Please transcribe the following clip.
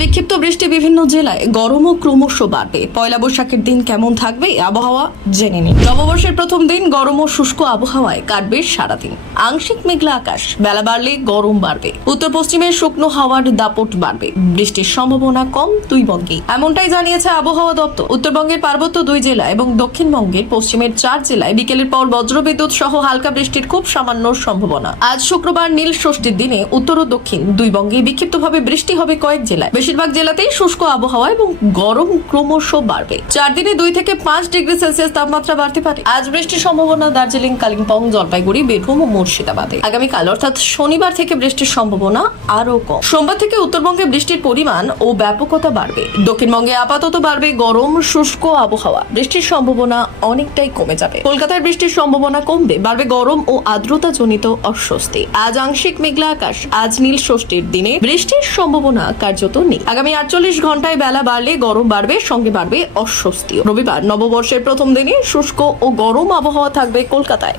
বিক্ষিপ্ত বৃষ্টি বিভিন্ন জেলায় গরমও ক্রমশ বাড়বে। পয়লা বৈশাখের দিন কেমন থাকবে আবহাওয়া জেনে নিন। নববর্ষের প্রথম দিন গরম ও শুষ্ক আবহাওয়ায় কাটবে সারাদিন। আংশিক মেঘলা আকাশ, বেলা বাড়লে গরম বাড়বে। উত্তর পশ্চিমে শুকনো হাওয়ার দাপট বাড়বে। বৃষ্টির সম্ভাবনা কম দুই বঙ্গেই। এমনটাই জানিয়েছে আবহাওয়া দপ্তর। উত্তরবঙ্গের পার্বত্য দুই জেলা এবং দক্ষিণবঙ্গের পশ্চিমের চার জেলায় বিকেলের পর বজ্রবিদ্যুৎ সহ হালকা বৃষ্টির খুব সামান্য সম্ভাবনা। আজ শুক্রবার নীল ষষ্ঠীর দিনে উত্তর ও দক্ষিণ দুই বঙ্গে বিক্ষিপ্তভাবে বৃষ্টি হবে কয়েক জেলায়। বেশিরভাগ জেলাতেই শুষ্ক আবহাওয়া এবং গরম ক্রমশ বাড়বে। চার দিনে দুই থেকে পাঁচ ডিগ্রি সেলসিয়াস তাপমাত্রা বাড়তে পারে। আজ বৃষ্টির সম্ভাবনা দার্জিলিং, কালিম্পং, জলপাইগুড়ি, বীরভূম ও মুর্শিদাবাদে। আগামীকাল, অর্থাৎ শনিবার থেকে বৃষ্টির সম্ভাবনা আরও কম। সোমবার থেকে উত্তরবঙ্গে বৃষ্টির পরিমাণ ও ব্যাপকতা বাড়বে। দক্ষিণবঙ্গে আপাতত বাড়বে গরম, শুষ্ক আবহাওয়া। বৃষ্টির সম্ভাবনা অনেকটাই কমে যাবে। কলকাতায় বৃষ্টির সম্ভাবনা কমবে। বাড়বে গরম ও আর্দ্রতা জনিত অস্বস্তি। আজ আংশিক মেঘলা আকাশ, আজ নীল ষষ্ঠীর দিনে বৃষ্টির সম্ভাবনা কার্যত নেই। নেই আগামী আটচল্লিশ ঘন্টায় বেলা বাড়লে গরম বাড়বে, সঙ্গে বাড়বে অস্বস্তি রবিবার নববর্ষের প্রথম দিনে শুষ্ক ও গরম আবহাওয়া থাকবে কলকাতায়।